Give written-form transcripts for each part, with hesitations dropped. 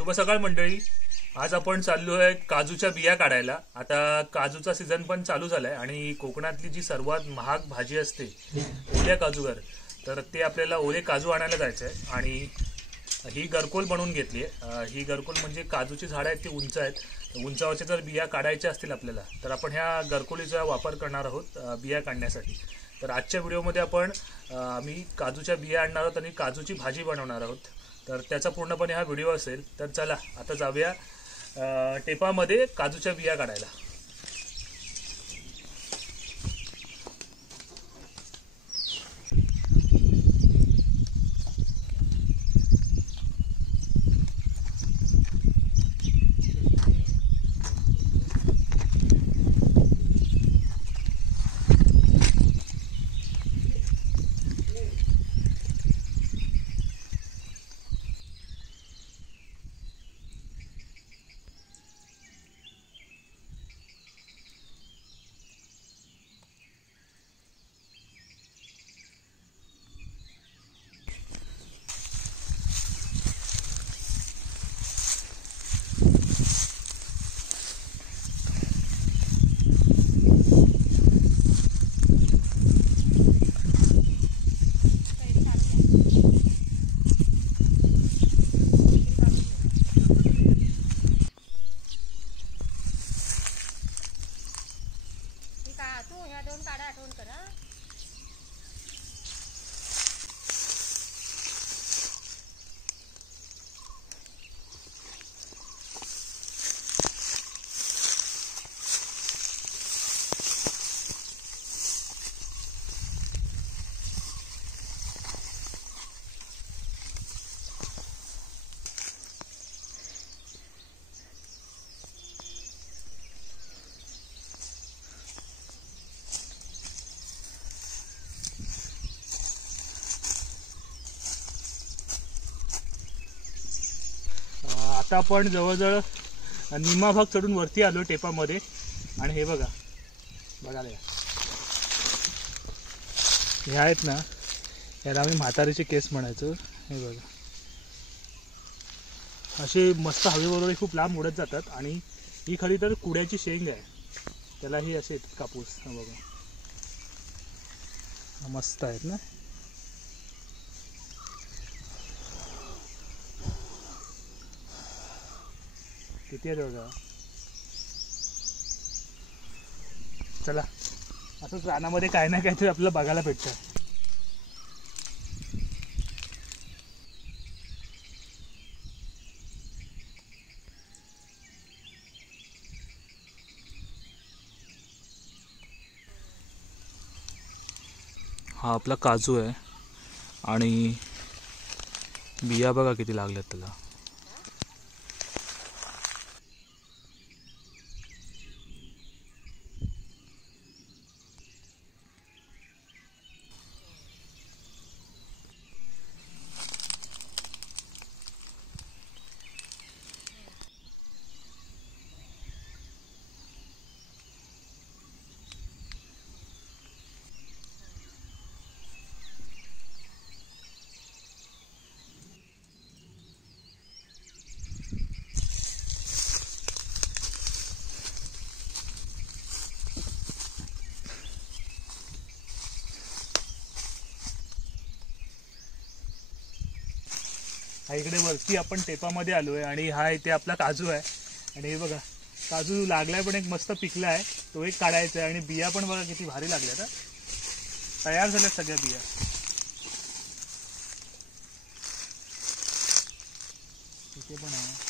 शुभ सकाळ मंडळी। आज आपण चाललो आहे काजूच्या बिया काढायला। आता काजूचा सीझन पण चालू झालाय आणि कोकणातली जी सर्वात महाग भाजी असते ओल्या काजूवर, तर ते आपल्याला ओले काजू आणायला जायचं आहे। आणि ही गरकोल बनवून घेतली आहे। ही गरकोल म्हणजे काजूची झाडं आहेत ती उंच आहेत। उंचावरच्या जर बिया काढायच्या असतील आपल्याला तर आपण ह्या गरकोलीचा वापर करणार आहोत बिया काढण्यासाठी। तर आजच्या व्हिडिओमध्ये आपण आम्ही काजूच्या बिया आणणार आहोत आणि काजूची भाजी बनवणार आहोत। तर त्याचा पूर्णपणे हा व्हिडिओ असेल। तर चला आता जाऊया टेपामध्ये काजूच्या बिया काढायला। आता आपण जवळजवळ निम्मा भाग चढून वरती आलो टेपामध्ये। आणि हे बघा, बघायला हे आहेत ना, याला आम्ही म्हातारीचे केस म्हणायचो। हे बघा, असे मस्त हवेबरोबर खूप लांब उडत जातात। आणि ही खरी तर कुड्याची शेंग आहे, त्यालाही असे कापूस बघा मस्त आहेत ना। किती आहे बघा। चला असंच रानामध्ये काय ना काहीतरी आपल्याला बघायला भेटतं। हा आपला काजू आहे आणि बिया बघा किती लागल्यात त्याला। हा इकडे वरती आपण टेपामध्ये आलो आहे आणि हा इथे आपला काजू आहे। आणि हे बघा काजू लागलाय पण एक मस्त पिकला आहे, तो एक काढायचा आहे। आणि बिया पण बघा किती भारी लागल्यात, तयार झाल्यात सगळ्या बिया। इथे पण आहे।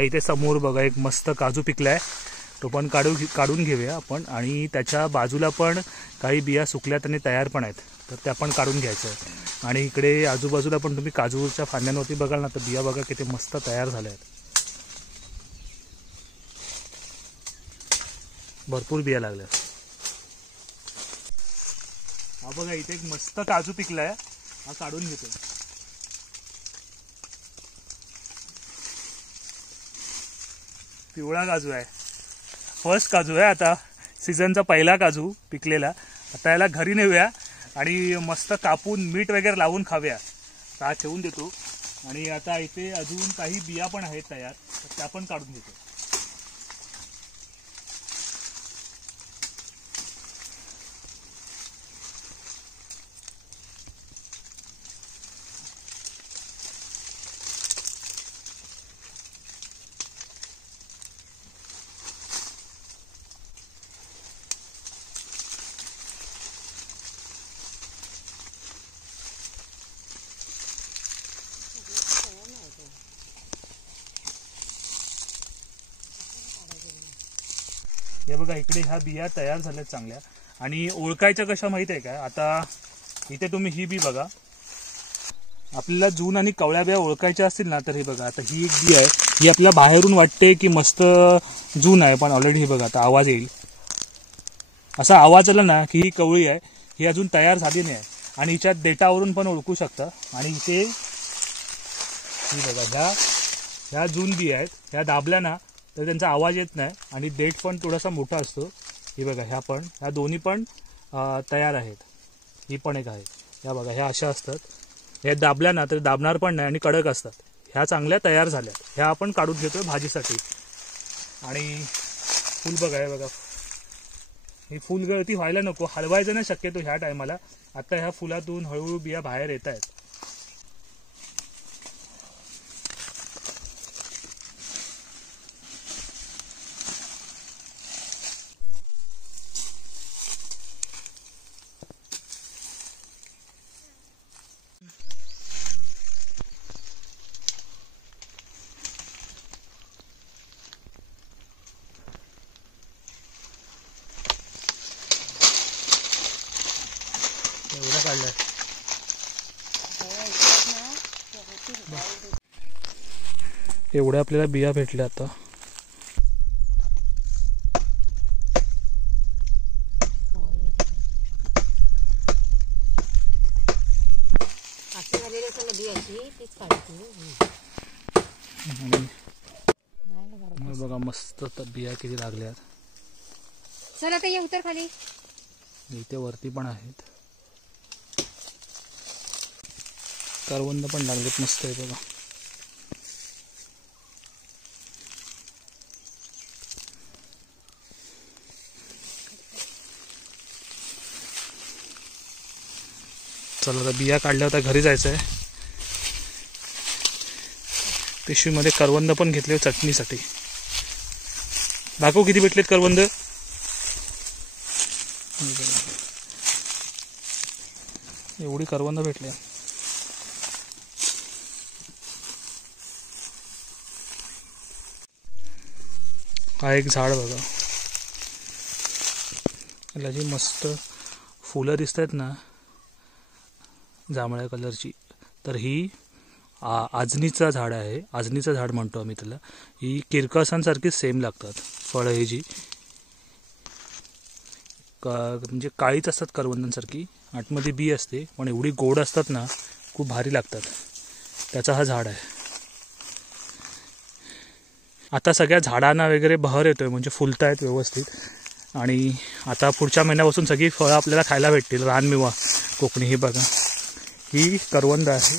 इथे समोर बघा एक मस्त काजू पिकलाय, तो पण काढून घेऊया आपण. आणि त्याच्या बाजूला पण काही बिया सुकल्यात आणि तयार पण आहेत, तर त्या पण काढून घ्यायचं आहे. आणि इकडे आजूबाजूला पण तुम्ही काजूच्या फांद्यांवरती बघाल ना, तर बिया बघा किती मस्त तयार झाल्या आहेत, भरपूर बिया लागल्या. हा बघा इथे एक मस्त काजू पिकलाय, हा काढून घेतो. पिवळा काजू आहे, फर्स्ट काजू आहे आता सीझनचा पहिला काजू पिकलेला. आता याला घरी नेऊया आणि मस्त कापून मीठ वगैरे लावून खाऊया. हा ठेवून देतो. आणि आता इथे अजून काही बिया पण आहेत तयार, तर त्या पण काढून घेतो. हे बघा इकडे ह्या बिया तयार झाल्यात चांगल्या. आणि ओळखायच्या कशा माहित आहे का, आता इथे तुम्ही ही बी बघा, आपल्याला जून आणि कवळ्या बिया ओळखायच्या असतील ना, तर हे बघा आता ही एक बी आहे, ही आपल्याला बाहेरून वाटते की मस्त जून आहे, पण ऑलरेडी हे बघा आता आवाज येईल, असा आवाज आला ना की ही कवळी आहे, ही अजून तयार झाली नाही आहे. आणि हिच्यात देठावरून पण ओळखू शकता. आणि इथे ही बघा ह्या जून बी आहेत, ह्या दाबल्या ना तर त्यांचा आवाज येत नाही आणि देठ पण थोडासा मोठा असतो. ही बघा ह्या दोन्ही पण तयार आहेत. ही पण एक आहे, ह्या बघा ह्या अशा असतात, ह्या दाबल्या ना तर दाबणार पण नाही आणि कडक असतात. ह्या चांगल्या तयार झाल्या, ह्या आपण काढून घेतोय भाजीसाठी. आणि फुल बघा हे बघा, ही फुलगळती व्हायला नको, हलवायचं नाही शक्यतो ह्या टायमाला. आता ह्या फुलातून हळूहळू बिया बाहेर येत आहेत. एवढं काढलंय. एवढ्या आपल्याला बिया भेटल्या आता. बघा मस्त बिया किती लागल्यात. चला आता ये उतर खाली. इथे वरती पण आहेत, करवंद पण लागलेत मस्त आहे बघा. चला आता बिया काढल्या, होत्या घरी जायचं आहे. पिशवीमध्ये करवंद पण घेतले चटणीसाठी. दाखव किती भेटलेत करवंद. एवढी करवंद भेटले. हा एक झाड बघा, याला जी मस्त फुलं दिसत आहेत ना जांभळ्या कलरची, तर ही आजनीचं झाड आहे. आजनीचं झाड म्हणतो आम्ही त्याला. ही किरकसांसारखी सेम लागतात फळं. ही जी म्हणजे काळीच असतात करवंदांसारखी, आतमध्ये बी असते, पण एवढी गोड असतात ना, खूप भारी लागतात. त्याचा हा झाड आहे. आता सगळ्या झाडांना वगैरे बहर येतोय, म्हणजे फुलत आहेत व्यवस्थित. आणि आता पुढच्या महिन्यापासून सगळी फळं आपल्याला खायला भेटतील. रानमेवा कोकणी. ही बघा ही करवंद आहे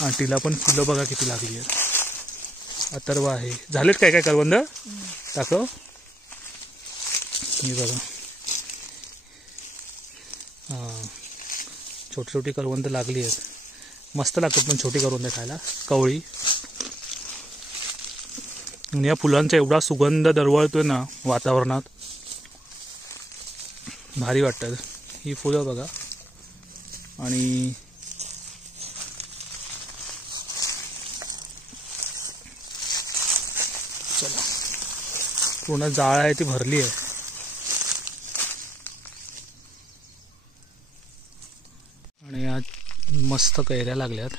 आणि तिला पण फुलं बघा किती लागली आहेत. अथर्व आहे. झालेत काय काय करवंद दाखव. हे बघा छोटी छोटी करवंद लागली आहेत. मस्त लागतात पण छोटी करवंद खायला, कवळी. आणि या फुलांचा एवढा सुगंध दरवळतोय ना वातावरणात, भारी वाटतात. ही फुलं बघा. आणि चला, पूर्ण जाळ आहे ती भरली आहे. आणि आज मस्त कैऱ्या लागल्यात.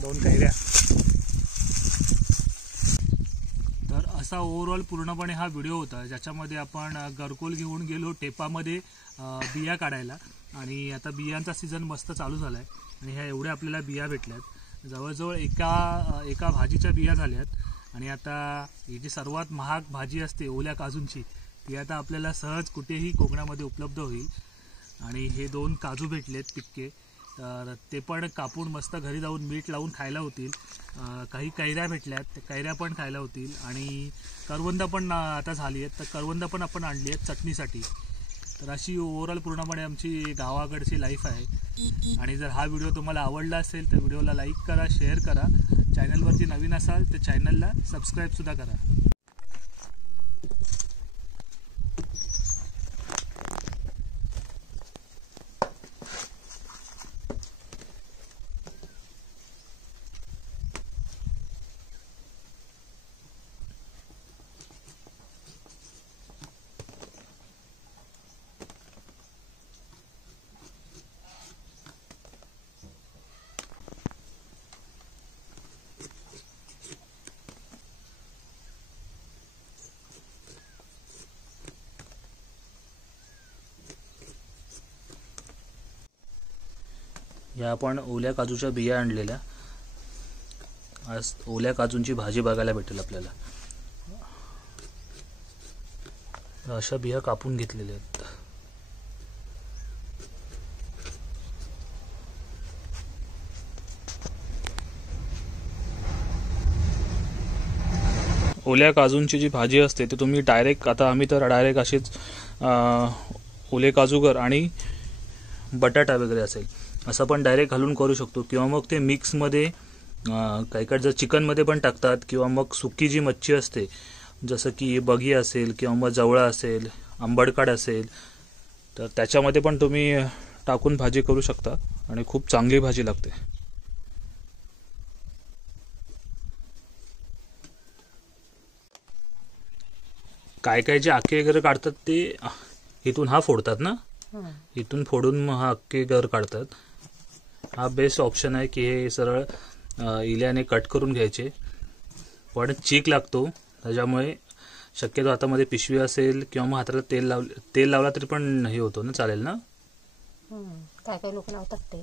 दोन कैऱ्या. तर असा ओव्हरऑल पूर्णपणे हा व्हिडिओ होता, ज्याच्यामध्ये आपण गरकोल घेऊन गेलो टेपामध्ये बिया काढायला. आणि आता बियांचा सीझन मस्त चालू झाला आहे आणि ह्या एवढ्या आपल्याला बिया भेटल्यात. जवळजवळ एका भाजीच्या बिया झाल्यात. आणि आता ही जी सर्वात महाग भाजी असते ओल्या काजूंची, ती आता आपल्याला सहज कुठेही कोकणामध्ये उपलब्ध होईल. आणि हे 2 काजू भेटलेत पिक्के, तर ते पण कापून मस्त घरी जाऊन मीठ लावून खायला होतील. काही कैऱ्या भेटल्यात, त्या कैऱ्या पण खायला होतील. आणि करवंद पण आता झाली आहेत, तर करवंद पण आपण आणली आहेत चटणीसाठी. तर अशी ओव्हरऑल पूर्णपणे आमची गावाकडची लाईफ आहे. आणि जर हा व्हिडिओ तुम्हाला आवडला असेल तर व्हिडिओला लाईक करा, शेअर करा. चॅनलवरती नवीन असाल तर चॅनलला सबस्क्राईबसुद्धा करा. या आपण ओल्या काजूच्या बिया आणलेल्या. आज ओल्या काजूंची भाजी बघायला भेटेल आपल्याला. अशा बिया कापून घेतलेल्या आहेत. ओल्या काजूंची जी भाजी असते ती तुम्ही डायरेक्ट, आता आम्ही तर डायरेक्ट अशीच ओले काजूगर आणि बटाटा वगैरे असेल असं पण डायरेक्ट घालून करू शकतो. किंवा मग ते मिक्समध्ये काही काही जर चिकनमध्ये पण टाकतात. किंवा मग सुकी जी मच्छी असते, जसं की बगी असेल किंवा मग जवळा असेल, आंबडकाड असेल, तर त्याच्यामध्ये पण तुम्ही टाकून भाजी करू शकता आणि खूप चांगली भाजी लागते. काय काय जे आखे वगैरे काढतात ते इथून हा फोडतात ना, इथून फोडून मग हा अख्खे गर काढतात. हा बेस्ट ऑप्शन आहे की हे सरळ इल्याने कट करून घ्यायचे. पण चीक लागतो, त्याच्यामुळे शक्यतो हातामध्ये पिशवी असेल किंवा मग हाताला तेल लावला तरी पण हे होतो ना, चालेल ना. काय काय लोक लावतात तेल,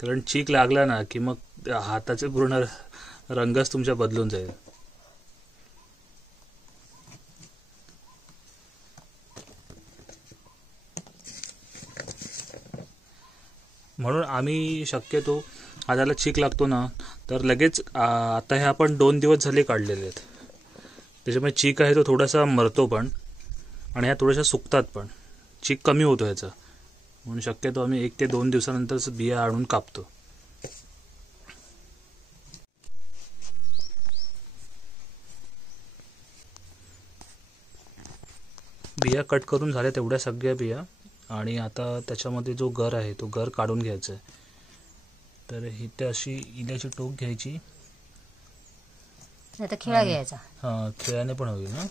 कारण चीक लागला ना की मग हाताचे पूर्ण रंगच तुमच्या बदलून जाईल. म्हणून आम्ही शक्यतो हाताला चीक लागतो ना तर लगेच, आता हे आपण 2 दिवस झाले काढलेले आहेत, त्याच्यामुळे चीक आहे तो थोडासा मरतो पण, आणि ह्या थोड्याशा सुकतात पण, चीक कमी होतो ह्याचा. म्हणून शक्यतो आम्ही 1 ते 2 दिवसानंतरच बिया आणून कापतो. बिया कट करून झाल्या तेवढ्या सगळ्या बिया. आणि आता त्याच्यामध्ये जो गर आहे तो गर काढून घ्यायचा आहे. तर इथे अशी इल्याची टोक घ्यायची, नाही तर खिळा घ्यायचा. हां, खिळ्याने पण होईल ना.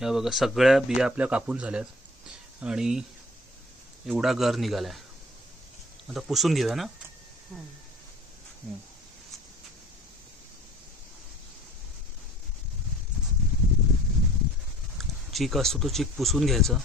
या बघा सगळ्या बिया आपल्या कापून झाल्यात आणि एवढा गर निघालाय. आता पुसून घेऊया ना. चीक असतो तो चीक पुसून घ्यायचा.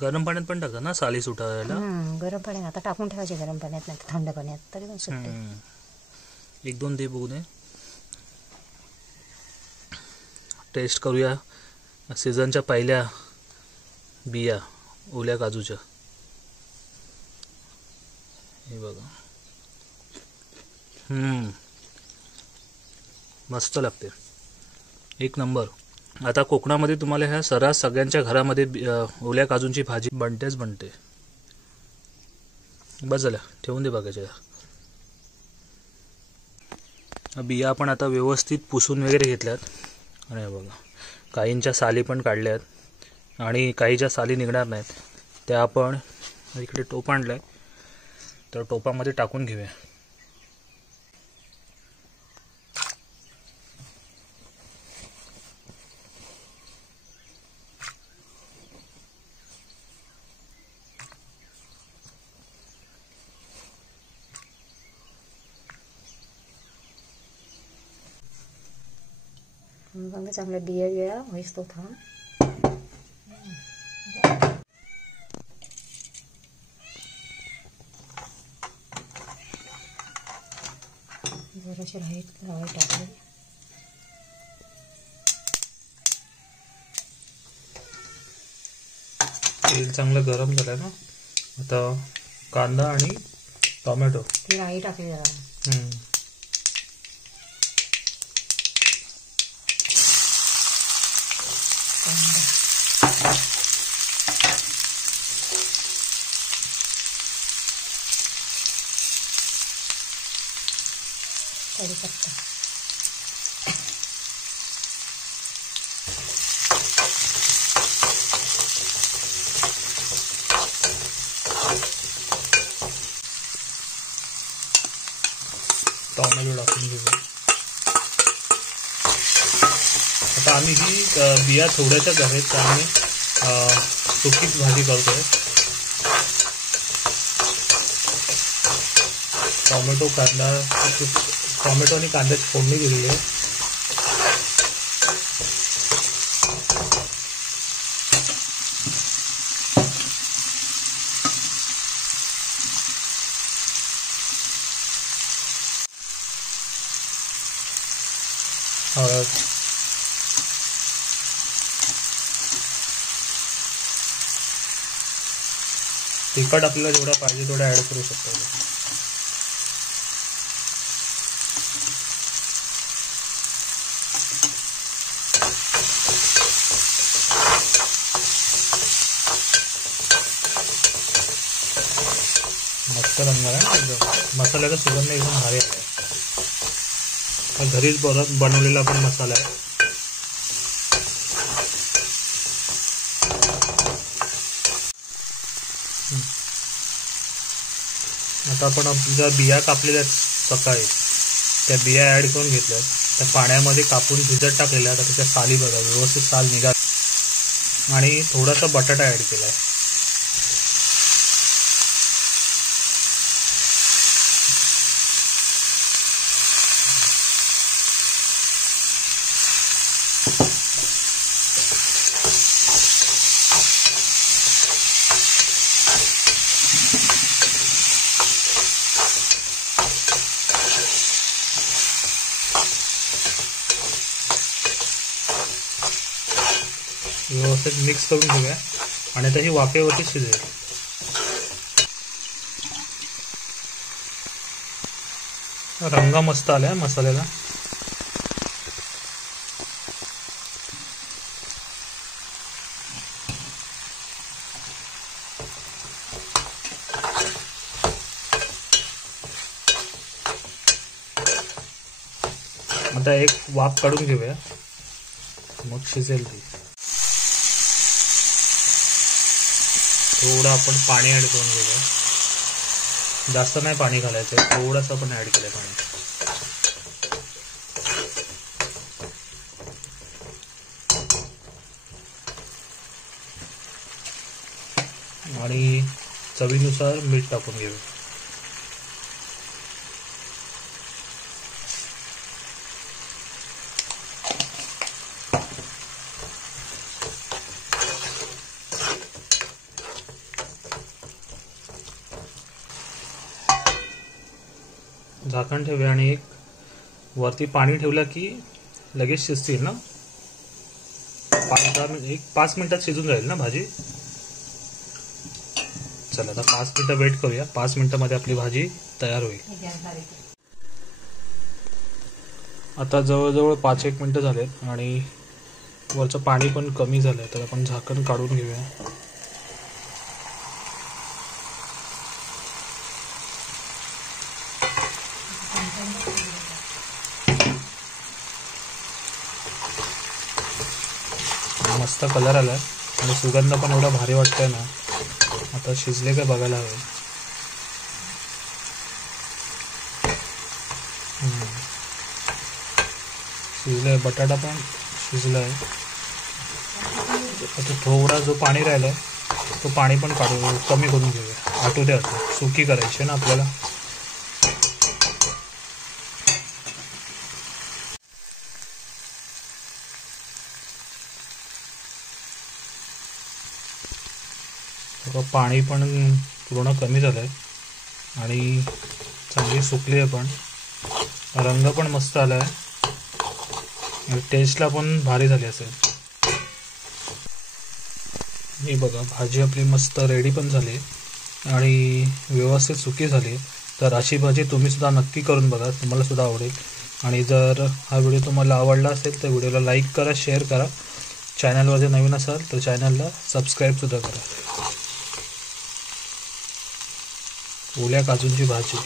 गरम पाण्यात पण टाका ना साली सुटायला. गरम पाण्यात आता टाकून ठेवायचे, गरम पाण्यात नाही थंड पाण्यात तरी पण सुटते. 1-2 दे बघू दे. टेस्ट करूया सीझनच्या पहिल्या बिया ओल्या काजूच्या. हे बघा, मस्त लागते, एक नंबर. आता कोकणामध्ये तुम्हाला ह्या सर्रास सगळ्यांच्या घरामध्ये ओल्या काजूंची भाजी बनते. बस झालं, ठेवून दे बघायच्या. बिया आपण आता व्यवस्थित पुसून वगैरे घेतल्यात आणि बघा काहींच्या साली पण काढल्यात आणि काहीच्या साली निघणार नाहीत त्या आपण इकडे टोप आणलाय तर टोपामध्ये टाकून घेऊया. चांगल्या बिया बिया व्हायच तो थांब. जराशी राई टाकली. तेल चांगलं गरम झालंय ना. आता कांदा आणि टोमॅटो ती राई टाकली जरा. कढीपत्ता, टोमॅटो टाकून घेऊया. आता आम्ही ही बिया थोड्याच्याच आहेत त्यामुळे सुकीच भाजी करतोय. टोमॅटो आणि कांद्याची फोडणी दिलेली आहे. हळद, तिखट आपल्याला जेवढा पाहिजे तेवढा ऍड करू शकतो. मस्त रंग आहे ना एकदम. मसाल्याचा सुगंध एकदम भारी आहे. घरीच बनवलेला पण मसाला आहे. आता आपण ज्या बिया कापलेल्या सकाळी त्या बिया ऍड करून घेतल्यात. त्या पाण्यामध्ये कापून भिजत टाकलेल्या. आता त्याच्या साली बघा व्यवस्थित साल निघा आणि थोडासा बटाटा ऍड केलाय. व्यवस्थित मिक्स करून घेऊया आणि आता ही वाफेवरती शिजेल. रंग मस्त आलाय मसाल्याला. आता एक वाफ काढून घेऊया मग शिजेल ती. थोडं आपण पाणी ऍड करून घेऊया. जास्त नाही पाणी घालायचं, थोडंसं आपण ऍड केलंय पाणी. आणि चवीनुसार मीठ टाकून घेऊया. झाकण ठेवूया आणि एक वरती पाणी ठेवलं की लगेच शिजतील ना. 5 मिनिटात शिजून जाईल ना भाजी. चला आता 5 मिनिटं वेट करूया. 5 मिनिटांमध्ये आपली भाजी तयार होईल. आता जवळजवळ 5-1 मिनिटं झालेत आणि वरचं पाणी पण कमी झालंय, तर आपण झाकण काढून घेऊया. मस्त कलर आलाय आणि सुगंध पण एवढा भारी वाटतोय ना. आता शिजले का बघायला हवे. शिजलाय, बटाटा पण शिजलाय. आता थोडा जो पाणी राहिलाय तो पाणी पण कमी करून घेऊया. आटू दे, आता सुकी करायची ना आपल्याला. पाणी पण पूर्ण कमी झालंय आणि चांगली सुकली आहे. पण रंग पण मस्त आलाय आणि टेस्टला पण भारी झाली असेल. हे बघा, भाजी आपली मस्त रेडी पण झाली आणि व्यवस्थित सुकी झाली. तर अशी भाजी तुम्ही सुद्धा नक्की करून बघा, तुम्हाला सुद्धा आवडेल. आणि जर हा व्हिडिओ तुम्हाला आवडला असेल तर व्हिडिओला लाईक करा, शेअर करा. चॅनलवर जर नवीन असाल तर चॅनलला सबस्क्राईब सुद्धा करा. ओल्या काजूंची भाजी.